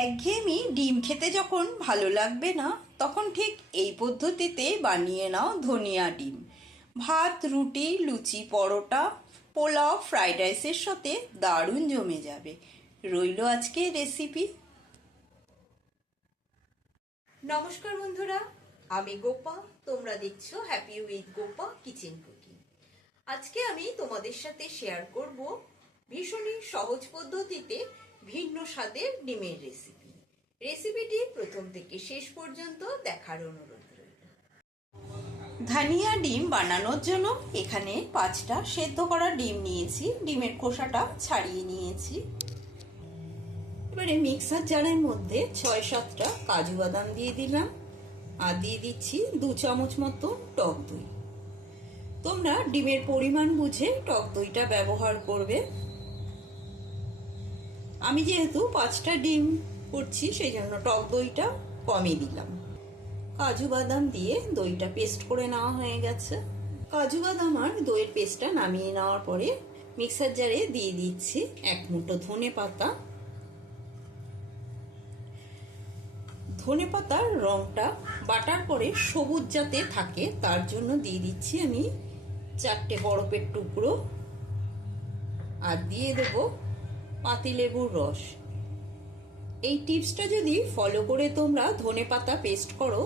একঘেয়েমি ডিম খেতে যখন ভালো লাগবে না, তখন ঠিক এই পদ্ধতিতে বানিয়ে নাও ধনিয়া ডিম। ভাত, রুটি, লুচি, পরোটা, পোলাও, ফ্রাইড রাইসের সাথে দারুণ জমে যাবে। রইল আজকে রেসিপি। নমস্কার বন্ধুরা, আমি গোপা, তোমরা দেখছো happy with Gopa kitchen cooking. আজকে আমি তোমাদের সাথে শেয়ার করব ভীষণই সহজ পদ্ধতিতে ভিন্ন স্বাদের ডিমের রেসিপিটি প্রথম থেকে শেষ পর্যন্ত দেখার অনুরোধ রইল। ধনিয়া ডিম বানানোর জন্য এখানে 5টা সেদ্ধ করা ডিম নিয়েছি, ডিমের খোসাটা ছাড়িয়ে নিয়েছি। এবারে মিক্সার জারের মধ্যে 6-7টা কাজু বাদাম দিয়ে দিলাম, আর দিয়ে দিচ্ছি 2 চামচ মতো টক দই। তোমরা ডিমের পরিমাণ বুঝে টক দইটা ব্যবহার করবে। আমি যেহেতু 5টা ডিম করছি, সেই জন্য টক দইটা কমই দিলাম। কাজু বাদাম দিয়ে দইটা পেস্ট করে নেওয়া হয়ে গেছে। কাজু বাদাম আর দইয়ের পেস্টটা নামিয়ে নেওয়ার পরে মিক্সার জারে দিয়ে দিচ্ছি 1 মুঠো ধনে পাতা। ধনে পাতার রংটা বাটার পরে সবুজ যাতে থাকে তার জন্য দিয়ে দিচ্ছি আমি 4টে বরফের টুকরো, আর দিয়ে দেব পাতিলেবুর রস। এই টিপসটা যদি ফলো করে তোমরা ধনে পাতা পেস্ট করো,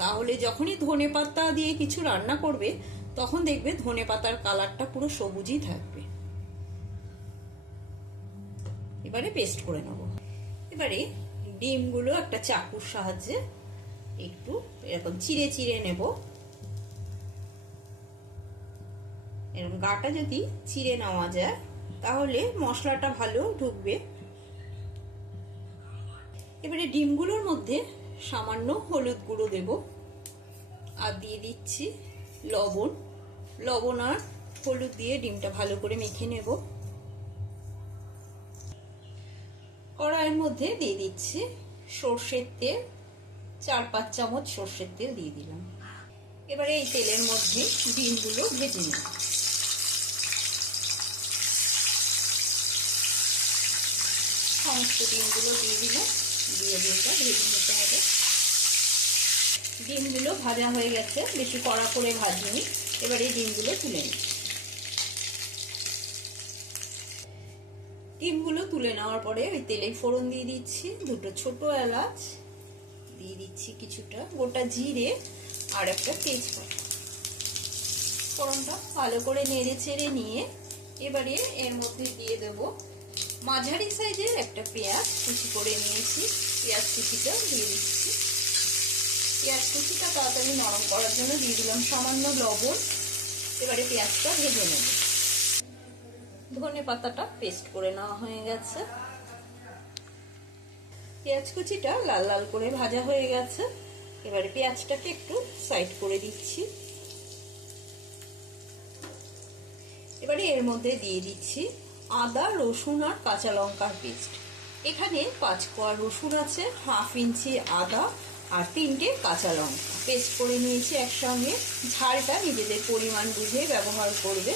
তাহলে যখনই ধনে পাতা দিয়ে কিছু রান্না করবে তখন দেখবে ধনে পাতার কালারটা পুরো সবুজই থাকবে। এবারে পেস্ট করে নেব। এবারে ডিমগুলো একটা চাকুর সাহায্যে একটু এরকম চিড়ে চিড়ে নেব। এরকম গাটা যদি চিড়ে নেওয়া যায় তাহলে মশলাটা ভালো ঢুকবে। এবারে ডিমগুলোর মধ্যে সামান্য হলুদ গুঁড়ো দেব, আর দিয়ে দিচ্ছি লবণ। লবণ আর হলুদ দিয়ে ডিমটা ভালো করে মেখে নেব। কড়াইয়ের মধ্যে দিয়ে দিচ্ছি সর্ষের তেল, 4-5 চামচ সর্ষের তেল দিয়ে দিলাম। এবারে এই তেলের মধ্যে ডিমগুলো ভেজে নেব। সমস্ত ডিমগুলো দিয়ে দিলাম, দিয়ে ডিমটা ভেজে নিতে হবে। ডিমগুলো ভাজা হয়ে গেছে, বেশি কড়া করে ভাজিনি। এবার এই ডিমগুলো তুলে নিই। ডিমগুলো তুলে নেওয়ার পরে ওই তেলে ফোড়ন দিয়ে দিচ্ছি 2টো ছোট এলাচ, দিয়ে দিচ্ছি কিছুটা গোটা জিরে আর একটা তেজপাতা। ফোড়নটা ভালো করে নেড়ে চেড়ে নিয়ে এবারে এর মধ্যে দিয়ে দেব মাঝারি সাইজের একটা পেঁয়াজ কুচি করে নিয়েছি। পেঁয়াজ কুচিটা দিয়ে দিচ্ছি। পেঁয়াজ কুচিটা তাড়াতাড়ি নরম করার জন্য দিয়ে দিলাম সামান্য লবণ। এবারে পেঁয়াজটা ভেজে নেব। ধনে পাতাটা পেস্ট করে নেওয়া হয়ে গেছে। পেঁয়াজ কুচিটা লাল লাল করে ভাজা হয়ে গেছে। এবারে পেঁয়াজটাকে একটু সাইড করে দিচ্ছি। এবারে এর মধ্যে দিয়ে দিচ্ছি আদা, রসুন আর কাঁচা লঙ্কার পেস্ট। এখানে 5 কোয়া রসুন আছে, 1/2 ইঞ্চি আদা আর 3টে কাঁচা লঙ্কা পেস্ট করে নিয়েছি একসঙ্গে। ঝালটা নিজেদের পরিমাণ বুঝে ব্যবহার করবে।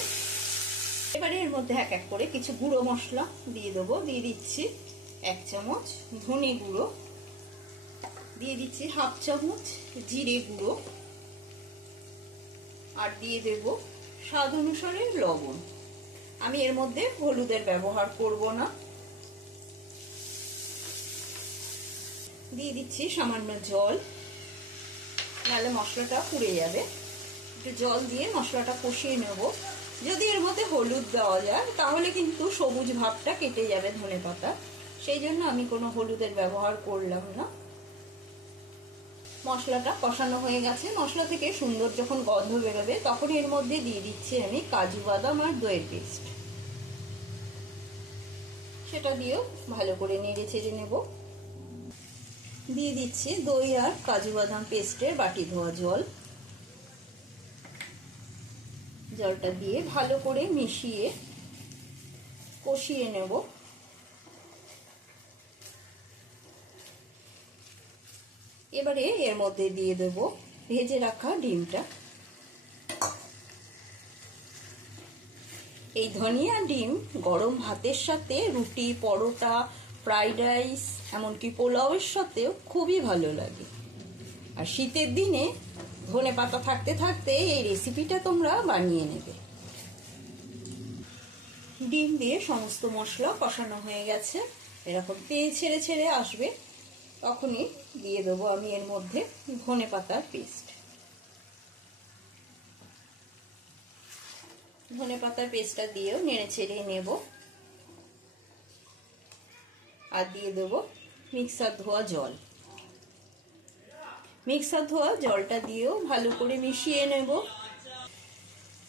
এবারে এর মধ্যে এক এক করে কিছু গুঁড়ো মশলা দিয়ে দেবো। দিয়ে দিচ্ছি 1 চামচ ধনে গুঁড়ো, দিয়ে দিচ্ছি 1/2 চামচ জিরে গুঁড়ো, আর দিয়ে দেব স্বাদ অনুসারে লবণ। আমি এর মধ্যে হলুদের ব্যবহার করব না। দিয়ে দিচ্ছি সামান্য জল, নাহলে মশলাটা পুড়ে যাবে। একটু জল দিয়ে মশলাটা কষিয়ে নেব। যদি এর মধ্যে হলুদ দেওয়া যায় তাহলে কিন্তু সবুজ ভাবটা কেটে যাবে ধনে পাতা, সেই জন্য আমি কোনো হলুদের ব্যবহার করলাম না। মশলাটা কষানো হয়ে গেছে। মশলা থেকে সুন্দর যখন গন্ধ বেরোবে তখন এর মধ্যে দিয়ে দিচ্ছি আমি কাজু বাদাম আর দইয়ের পেস্ট। সেটা দিয়েও ভালো করে নেড়ে চেড়ে নেব। দিয়ে দিচ্ছি দই আর কাজু বাদাম পেস্টের বাটি ধোয়া জল। জলটা দিয়ে ভালো করে মিশিয়ে কষিয়ে নেব। এবারে এর মধ্যে দিয়ে দেব ভেজে রাখা ডিমটা। এই ধনিয়া ডিম গরম ভাতের সাথে রুটি, পরোটা, ফ্রাইড রাইস, এমনকি পোলাওয়ের সাথেও খুবই ভালো লাগে। আর শীতের দিনে ধনেপাতা থাকতে থাকতে এই রেসিপিটা তোমরা বানিয়ে নেবে। ডিম দিয়ে সমস্ত মশলা কষানো হয়ে গেছে, এরকম তেল ছেড়ে ছেড়ে আসবে, তখনই দিয়ে দেবো আমি এর মধ্যে ধনেপাতার পেস্ট। ধনেপাতার পেস্টটা দিয়েও নেড়ে চেড়ে নেব। আর দিয়ে দেবো মিক্সার ধোয়া জল। মিক্সার ধোয়া জলটা দিয়েও ভালো করে মিশিয়ে নেব।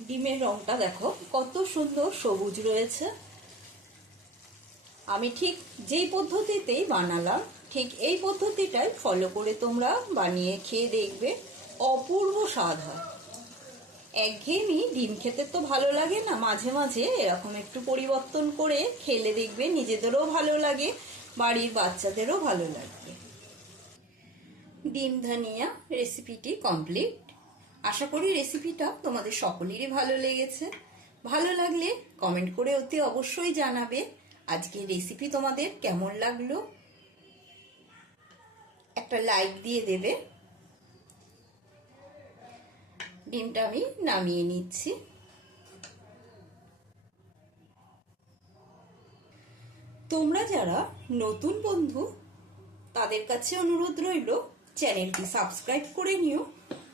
ডিমের রংটা দেখো কত সুন্দর সবুজ রয়েছে। আমি ঠিক যেই পদ্ধতিতেই বানালাম, ঠিক এই পদ্ধতিটাই ফলো করে তোমরা বানিয়ে খেয়ে দেখবে, অপূর্ব স্বাদ হয়। একঘেয়েমি ডিম খেতে তো ভালো লাগে না, মাঝে মাঝে এরকম একটু পরিবর্তন করে খেলে দেখবে নিজেদেরও ভালো লাগে, বাড়ির বাচ্চাদেরও ভালো লাগবে। ডিম ধনিয়া রেসিপিটি কমপ্লিট। আশা করি রেসিপিটা তোমাদের সকলেরই ভালো লেগেছে। ভালো লাগলে কমেন্ট করে অতি অবশ্যই জানাবে আজকের রেসিপি তোমাদের কেমন লাগলো। একটা লাইক দিয়ে দেবে। ডিমটা আমি নামিয়ে নিচ্ছি। তোমরা যারা নতুন বন্ধু, তাদের কাছে অনুরোধ রইল চ্যানেলটি সাবস্ক্রাইব করে নিও।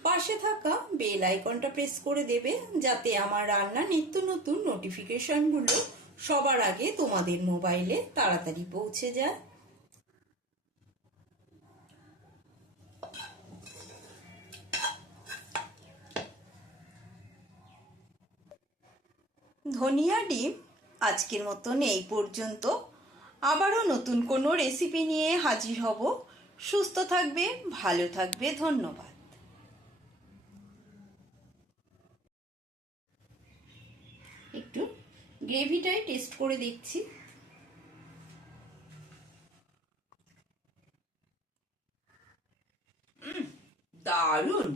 পাশে থাকা বেল আইকনটা প্রেস করে দেবে, যাতে আমার রান্না নিত্য নতুন নোটিফিকেশনগুলো সবার আগে তোমাদের মোবাইলে তাড়াতাড়ি পৌঁছে যায়। ধনিয়া ডিম আজকের মতন এই পর্যন্ত। আবারও নতুন কোনো রেসিপি নিয়ে হাজির হব। সুস্থ থাকবে, ভালো থাকবে, ধন্যবাদ। একটু গ্রেভিটাই টেস্ট করে দেখছি। দারুণ।